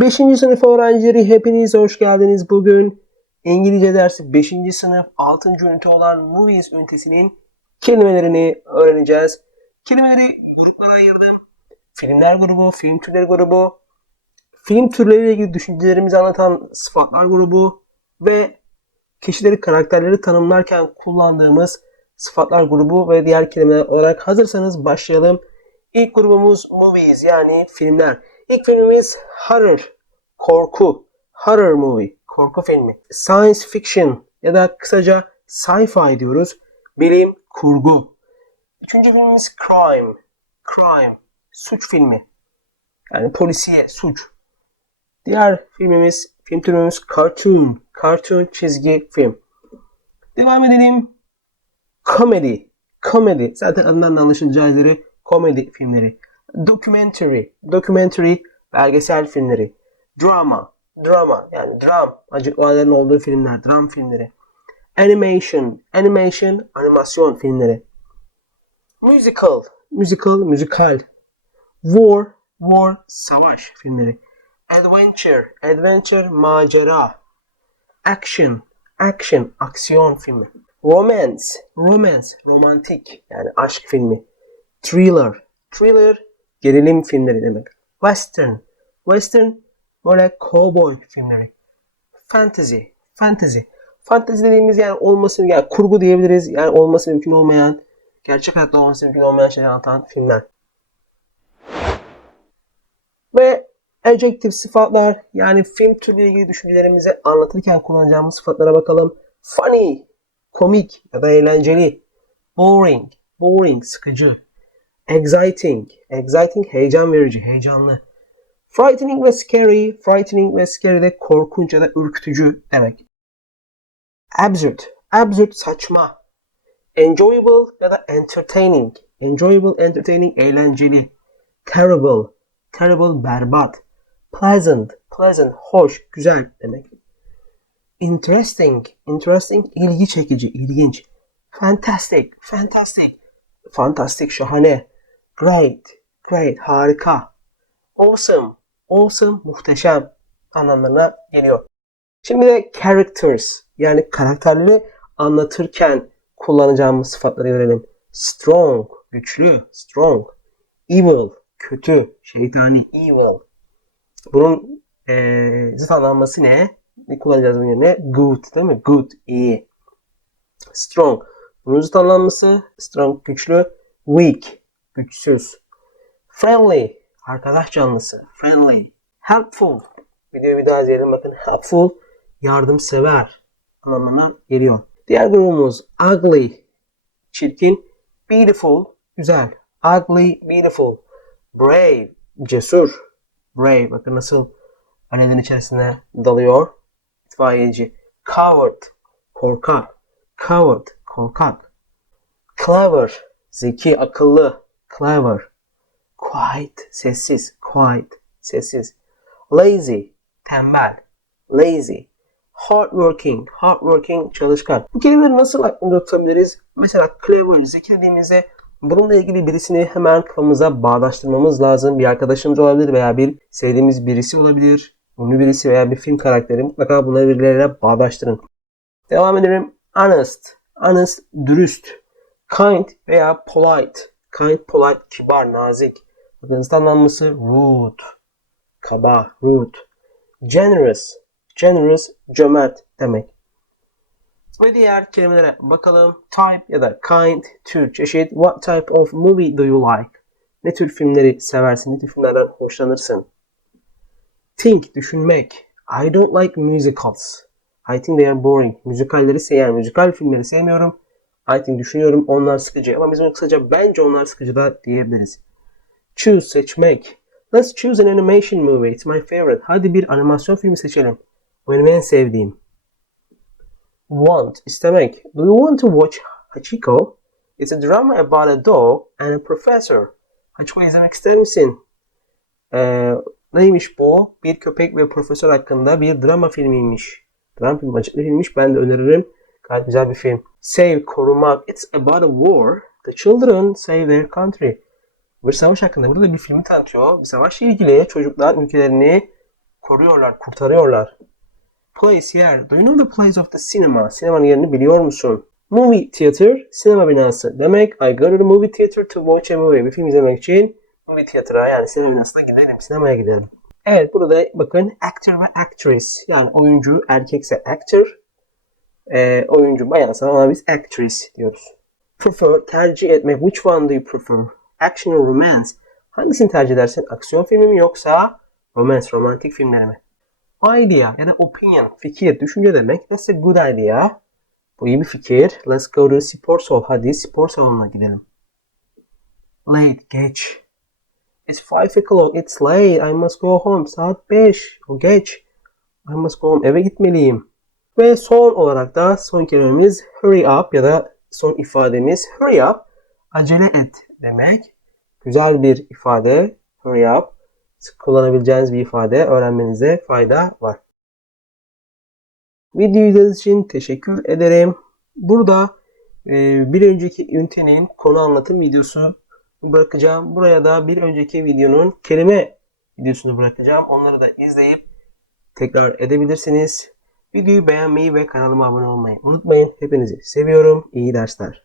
5. sınıf öğrencileri hepiniz hoş geldiniz. Bugün İngilizce dersi 5. sınıf 6. ünite olan Movies ünitesinin kelimelerini öğreneceğiz. Kelimeleri gruplara ayırdım. Filmler grubu, film türleri grubu, film türleriyle ilgili düşüncelerimizi anlatan sıfatlar grubu ve kişileri, karakterleri tanımlarken kullandığımız sıfatlar grubu ve diğer kelimeler olarak hazırsanız başlayalım. İlk grubumuz movies yani filmler. İlk filmimiz horror, korku, horror movie, korku filmi. Science fiction ya da kısaca sci-fi diyoruz. Bilim, kurgu. Üçüncü filmimiz crime, crime, suç filmi. Yani polisiye, suç. Diğer filmimiz, film türümüz cartoon, cartoon çizgi film. Devam edelim. Komedi, komedi. Zaten adından da anlaşılacağı üzere komedi filmleri. Documentary, documentary belgesel filmleri. Drama, drama yani dram, acı olayların olduğu filmler, dram filmleri. Animation, animation, animasyon filmleri. Musical, musical, müzikal. War, war, savaş filmleri. Adventure, adventure, macera. Action, action, aksiyon filmi. Romance, romance, romantik yani aşk filmi. Thriller, thriller, gerilim filmleri demek. Western, western böyle cowboy filmleri. Fantasy, fantasy. Fantasy dediğimiz yani olması yani kurgu diyebiliriz. Yani olması mümkün olmayan, gerçek hayatta olması mümkün olmayan şeyler anlatan filmler. Ve adjective sıfatlar yani film türüyle ilgili düşüncelerimizi anlatırken kullanacağımız sıfatlara bakalım. Funny, komik ya da eğlenceli. Boring, boring, sıkıcı. Exciting, exciting, heyecan verici, heyecanlı. Frightening ve scary, frightening ve scary de korkunç ya da ürkütücü demek. Absurd, absurd, saçma. Enjoyable ya da entertaining, enjoyable, entertaining, eğlenceli. Terrible, terrible, berbat. Pleasant, pleasant, hoş, güzel demek. Interesting, interesting, ilgi çekici, ilginç. Fantastic, fantastic, fantastic, şahane. Great, great, harika. Awesome, awesome, muhteşem anlamlarına geliyor. Şimdi de characters yani karakterleri anlatırken kullanacağımız sıfatları görelim. Strong, güçlü, strong. Evil, kötü, şeytani, evil. Bunun eee zıt anlamması ne? Ne kullanacağız bunun yerine? Good değil mi? Good, iyi. Strong. Bunun zıt anlamması strong, güçlü. Weak, güçsüz. Friendly, arkadaş canlısı. Friendly. Helpful. Videoyu bir daha izleyelim. Bakın helpful, yardımsever anlamına geliyor. Diğer grubumuz ugly, çirkin. Beautiful, güzel. Ugly, beautiful. Brave, cesur. Brave, bakın nasıl alevlerin içerisine dalıyor. İtfaiyeci. Coward, korkak. Coward, korkak. Clever, zeki, akıllı. Clever. Quiet, sessiz. Quiet, sessiz. Lazy, tembel. Lazy. Hardworking, hardworking, çalışkan. Bu kelimeleri nasıl aklımızda tutabiliriz? Mesela clever, zeki dediğimizde bununla ilgili birisini hemen kafamıza bağdaştırmamız lazım. Bir arkadaşımız olabilir veya bir sevdiğimiz birisi olabilir. Ünlü birisi veya bir film karakteri. Mutlaka bunları birbirleriyle bağdaştırın. Devam edelim. Honest, honest, dürüst. Kind veya polite. Kind, polite, kibar, nazik. Zıt anlamlısı rude, kaba, rude. Generous, generous, cömert demek. Ve diğer kelimelere bakalım. Type ya da kind, tür, çeşit. What type of movie do you like? Ne tür filmleri seversin? Ne tür filmlerden hoşlanırsın? Think, düşünmek. I don't like musicals. I think they are boring. Müzikalleri seviyorum. Müzikal filmleri sevmiyorum. I think düşünüyorum onlar sıkıcı. Ama biz bunu kısaca bence onlar sıkıcı da diyebiliriz. Choose, seçmek. Let's choose an animation movie. It's my favorite. Hadi bir animasyon filmi seçelim. Benim en sevdiğim. Want, istemek. Do you want to watch Hachiko? It's a drama about a dog and a professor. Hachiko izlemek ister misin? Ee, neymiş bu? Bir köpek ve profesör hakkında bir drama filmiymiş. Drama filmi acıklı filmmiş. Ben de öneririm. Gayet güzel bir film. Save, korumak. It's about a war. The children save their country. Bir savaş hakkında. Burada da bir filmi tanıtıyor. Bir savaşla ilgili çocuklar ülkelerini koruyorlar, kurtarıyorlar. Place yer. Do you know the place of the cinema? Sinemanın yerini biliyor musun? Movie theater, sinema binası. Demek I go to the movie theater to watch a movie. Bir film izlemek için movie theater'a yani sinema binasına gidelim, sinemaya gidelim. Evet burada bakın actor ve actress yani oyuncu erkekse actor, e, oyuncu bayansa ona biz actress diyoruz. Prefer tercih etmek. Which one do you prefer? Action or romance? Hangisini tercih edersin? Aksiyon filmi mi yoksa romance, romantik filmleri mi? Idea ya da opinion, fikir, düşünce demek. That's a good idea. Bu iyi bir fikir. Let's go to spor salon. Hadi spor salonuna gidelim. Late, geç. It's five o'clock. It's late. I must go home. Saat 5. O geç. I must go home. Eve gitmeliyim. Ve son olarak da son kelimemiz hurry up ya da son ifademiz hurry up. Acele et demek. Güzel bir ifade. Hurry up. Sık kullanabileceğiniz bir ifade. Öğrenmenize fayda var. Videoyu izlediğiniz için teşekkür ederim. Burada e, bir önceki ünitenin konu anlatım videosu bırakacağım. Buraya da bir önceki videonun kelime videosunu bırakacağım. Onları da izleyip tekrar edebilirsiniz. Videoyu beğenmeyi ve kanalıma abone olmayı unutmayın. Hepinizi seviyorum. İyi dersler.